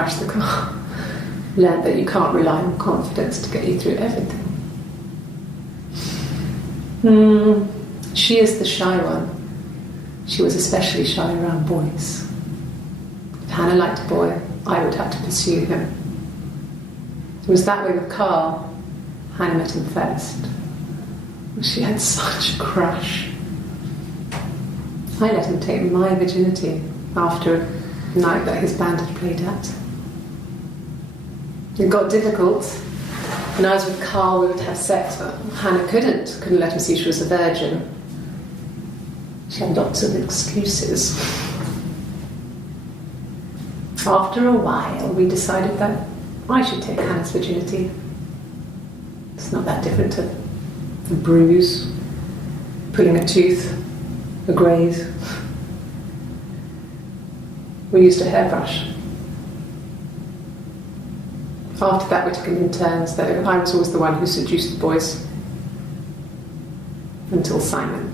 crash the car. Learned that you can't rely on confidence to get you through everything. She is the shy one. She was especially shy around boys. If Hannah liked a boy, I would have to pursue him. It was that way with Carl. Hannah met him first. She had such a crush. I let him take my virginity after a night that his band had played at. It got difficult. When I was with Carl, we would have sex, but Hannah couldn't let him see she was a virgin. She had lots of excuses. After a while, we decided that I should take Hannah's virginity. It's not that different to a bruise, pulling a tooth, a graze. We used a hairbrush. After that, we took it in turns, though. I was always the one who seduced the boys. Until Simon.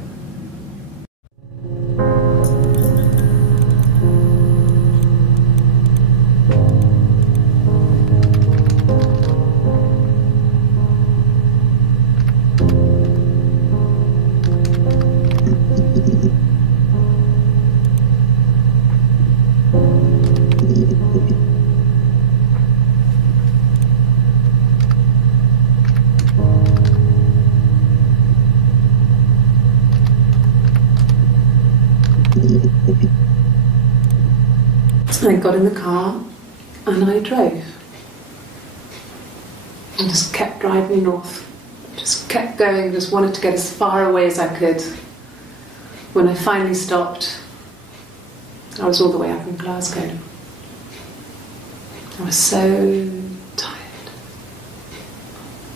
I got in the car and I drove. I just kept driving north. Just kept going, just wanted to get as far away as I could. When I finally stopped, I was all the way up in Glasgow. I was so tired.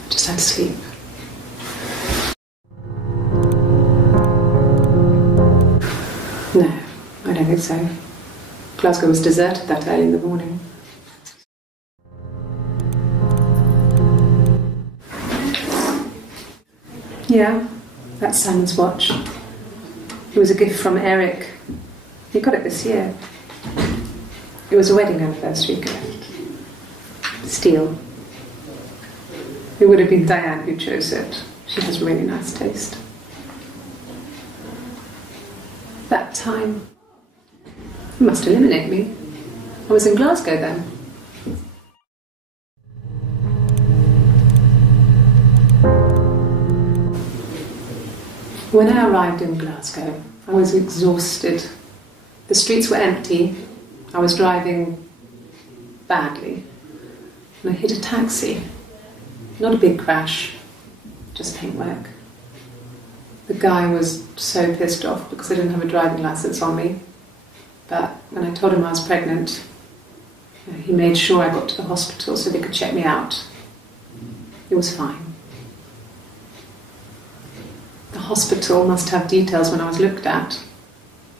I just had to sleep. No, I don't think so. Glasgow was deserted that early in the morning. Yeah, that's Simon's watch. It was a gift from Eric. He got it this year. It was a wedding anniversary gift. Steel. It would have been Diane who chose it. She has really nice taste. That time, it must eliminate me. I was in Glasgow then. When I arrived in Glasgow, I was exhausted. The streets were empty. I was driving badly. And I hit a taxi. Not a big crash, just paintwork. The guy was so pissed off because I didn't have a driving licence on me. But when I told him I was pregnant, he made sure I got to the hospital so they could check me out. It was fine. The hospital must have details when I was looked at.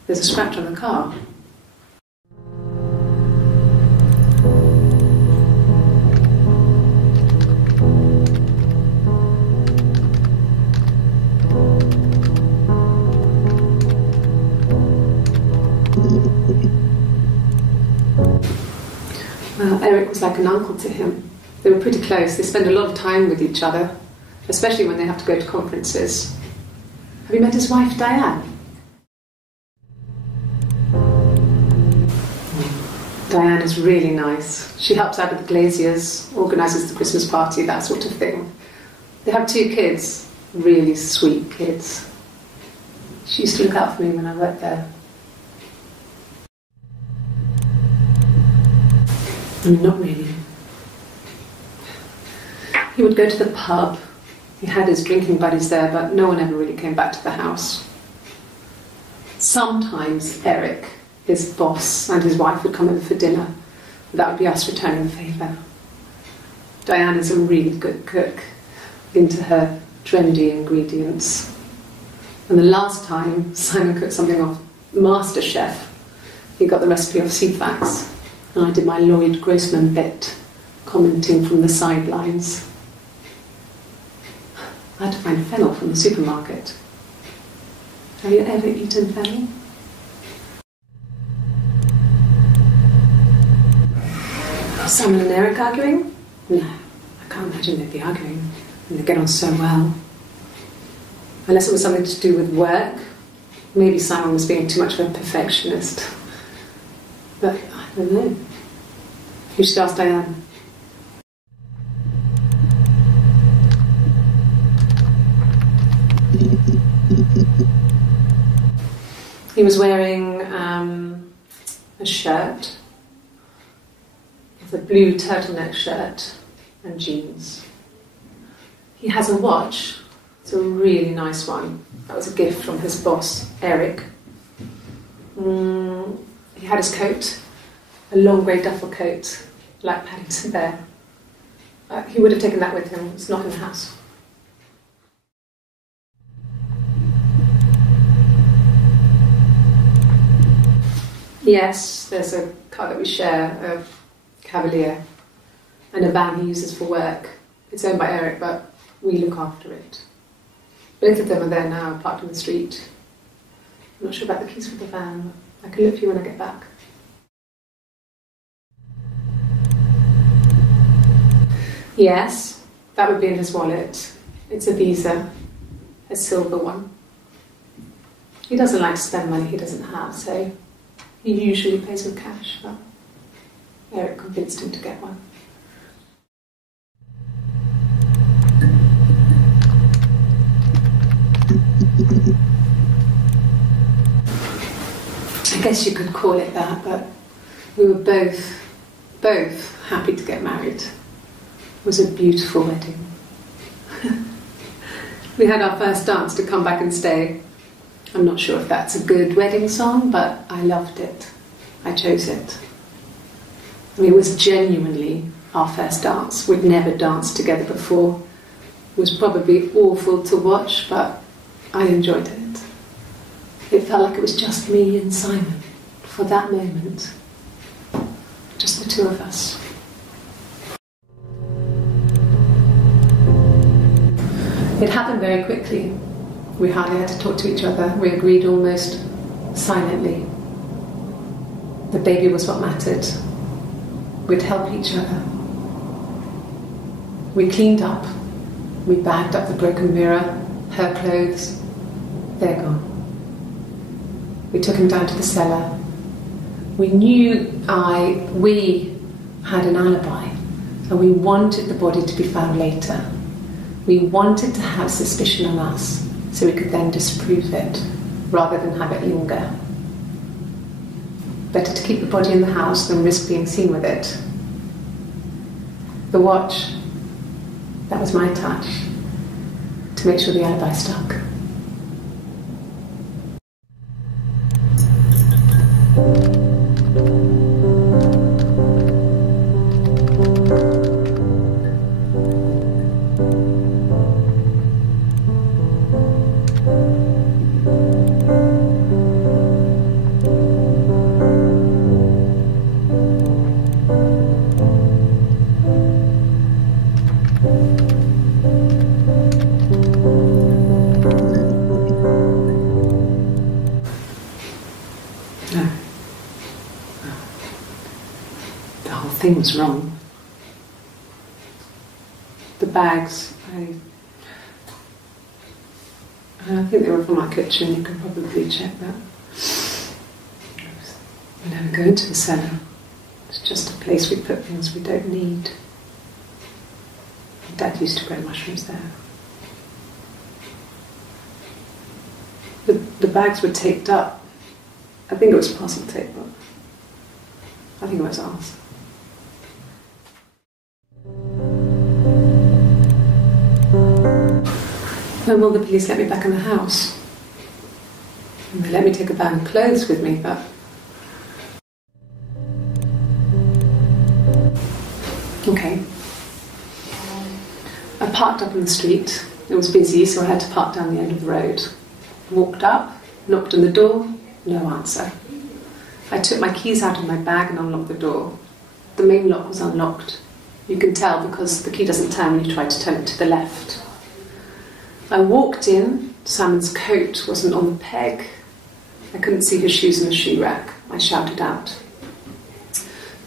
There's a scratch on the car. Eric was like an uncle to him. They were pretty close. They spend a lot of time with each other, especially when they have to go to conferences. Have you met his wife, Diane? Diane is really nice. She helps out with the glaziers, organises the Christmas party, that sort of thing. They have 2 kids, really sweet kids. She used to look out for me when I worked there. I mean, not really. He would go to the pub. He had his drinking buddies there, but no one ever really came back to the house. Sometimes Eric, his boss, and his wife would come over for dinner. That would be us returning the favour. Diane is a really good cook, into her trendy ingredients. And the last time Simon cooked something off MasterChef, he got the recipe off Ceefax. And I did my Lloyd Grossman bit, commenting from the sidelines. I had to find fennel from the supermarket. Have you ever eaten fennel? Simon and Eric arguing? No, I can't imagine they'd be arguing. And they get on so well. Unless it was something to do with work. Maybe Simon was being too much of a perfectionist. But I don't know. You should ask Diane. He was wearing a shirt, it's a blue turtleneck shirt and jeans. He has a watch, it's a really nice one. That was a gift from his boss, Eric. He had his coat, a long grey duffel coat, like Paddington Bear. He would have taken that with him, it's not in the house. Yes, there's a car that we share, a Cavalier, and a van he uses for work. It's owned by Eric, but we look after it. Both of them are there now, parked on the street. I'm not sure about the keys for the van. I can look for you when I get back. Yes, that would be in his wallet. It's a Visa, a silver one. He doesn't like to spend money he doesn't have, so he usually pays with cash, but Eric convinced him to get one. I guess you could call it that, but we were both happy to get married. It was a beautiful wedding. We had our first dance to Come Back and Stay. I'm not sure if that's a good wedding song, but I loved it. I chose it. I mean, it was genuinely our first dance. We'd never danced together before. It was probably awful to watch, but I enjoyed it. It felt like it was just me and Simon for that moment. Just the two of us. It happened very quickly. We hardly had to talk to each other. We agreed almost silently. The baby was what mattered. We'd help each other. We cleaned up. We bagged up the broken mirror, her clothes. They're gone. We took him down to the cellar. We had an alibi, and we wanted the body to be found later. We wanted to have suspicion on us, so we could then disprove it, rather than have it linger. Better to keep the body in the house than risk being seen with it. The watch, that was my touch, to make sure the alibi stuck. The whole thing was wrong. The bags, I think they were from our kitchen, you can probably check that. We never go into the cellar. It's just a place we put things we don't need. Dad used to grow mushrooms there. The bags were taped up. I think it was parcel tape, but I think it was ours. When will the police let me back in the house? And they let me take a bag of clothes with me, but okay. I parked up on the street. It was busy, so I had to park down the end of the road. Walked up, knocked on the door, no answer. I took my keys out of my bag and unlocked the door. The main lock was unlocked. You can tell because the key doesn't turn when you try to turn it to the left. I walked in, Simon's coat wasn't on the peg. I couldn't see his shoes in the shoe rack. I shouted out.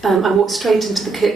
I walked straight into the kitchen.